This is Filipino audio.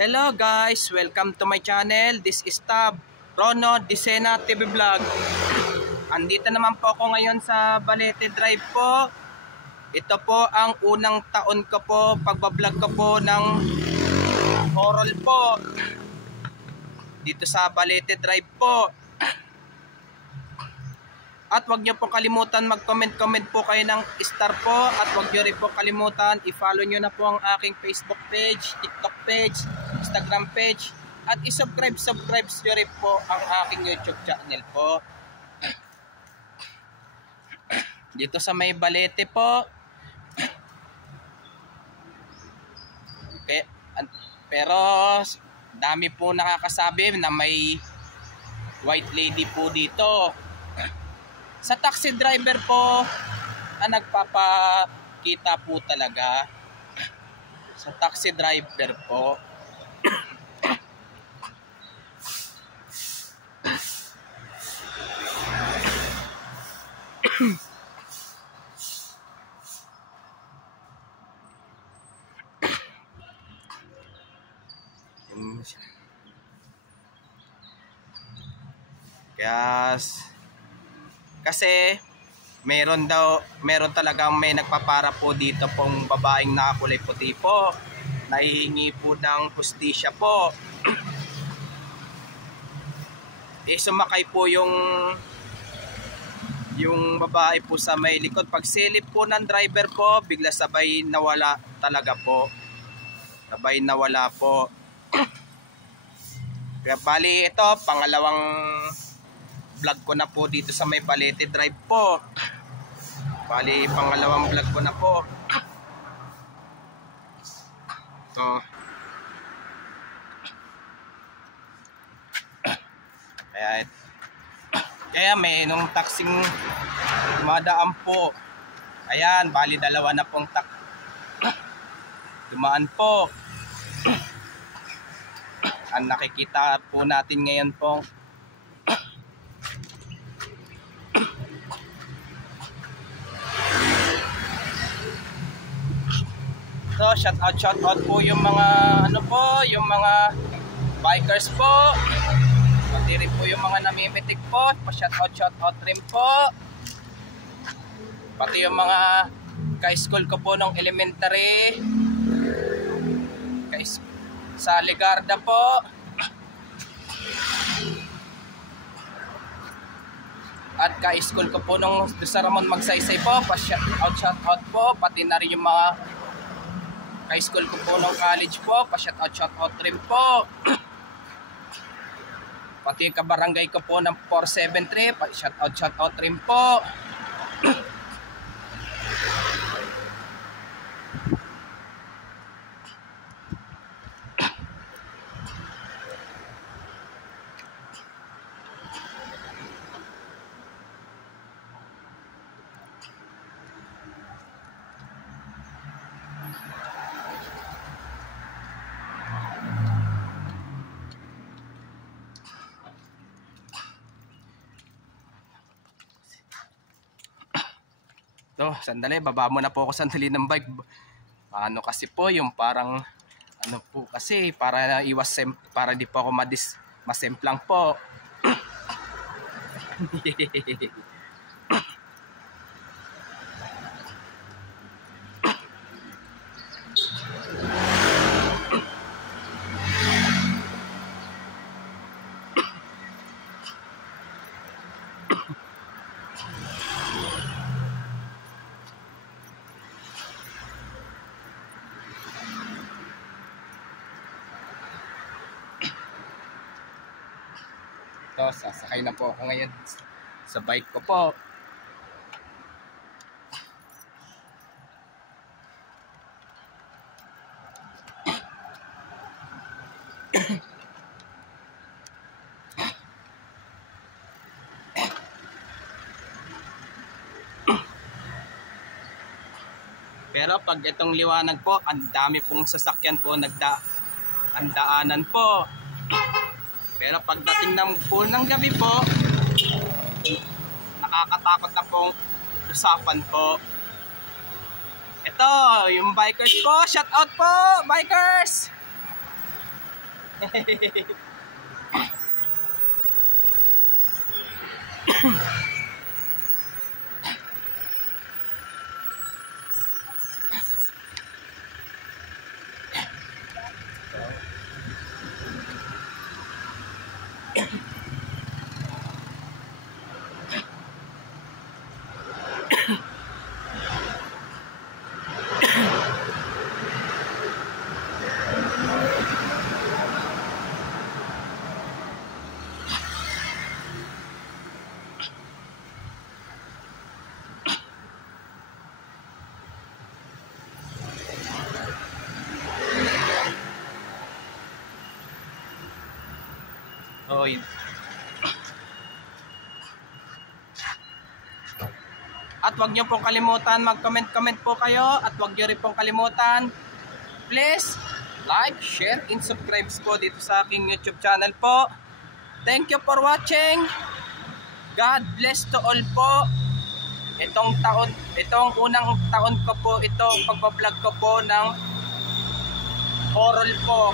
Hello guys, welcome to my channel. This is Tab Rono Disena TV Vlog. Andito naman po ako ngayon sa Balete Drive po. Ito po ang unang taon ko po pagbablog ko po ng horror po dito sa Balete Drive po. At wag niyo po kalimutan mag-comment po kayo ng star po. At wag niyo rin po kalimutan i-follow niyo na po ang aking Facebook page, TikTok page, Instagram page. At i-subscribe niyo rin po ang aking YouTube channel po. Dito sa may Balete po. Okay. Pero dami po nakakasabi na may white lady po dito. Sa taxi driver po ang nagpapakita po talaga. Sa taxi driver po. Kasi meron talagang may nagpapara po dito pong babaeng nakakulay puti po. Nahihingi po ng hustisya po. Sumakay po yung babae po sa may likod. Pag silip po ng driver po, bigla sabay nawala talaga po. Sabay nawala po. Kaya bali ito, pangalawang vlog ko na po dito sa may Balete Drive po. Bali, pangalawang vlog ko na po. Ito. Kaya may nung taxing dumadaan po. Ayan, bali dalawa na pong dumaan po. Ang nakikita po natin ngayon po. So, shout out po yung mga yung mga bikers po. Pati rin po yung mga namimitik po. Pa-shout out rin po. Pati yung mga ka-school ko po ng elementary. Sa Ligarda po. At ka-school ko po nung sa Ramon Magsaysay po. Pa-shout out po. Pati na rin yung mga ka-school ko po ng college po. Pa-shout out rin po. Pati yung kabarangay ko po ng 473. Pa-shout out rin po. So, sandali, baba mo na po ako sandali ng bike. Ano kasi po, yung parang po kasi para para di po ako masemplang po. So, sasakay na po ako ngayon sa bike ko po. Pero pag itong liwanag po, ang dami pong sasakyan po ang daanan po. Pero pagdating po ng gabi po, nakakatakot na pong usapan po. Ito, yung bikers po. Shout out po, bikers! Oh, yun. At wag niyo pong kalimutan mag-comment po kayo at wag niyo rin pong kalimutan please like, share, and subscribe po dito sa aking YouTube channel po. Thank you for watching. God bless to all po. Itong unang taon ko po itong pagbablog ko po ng horror po.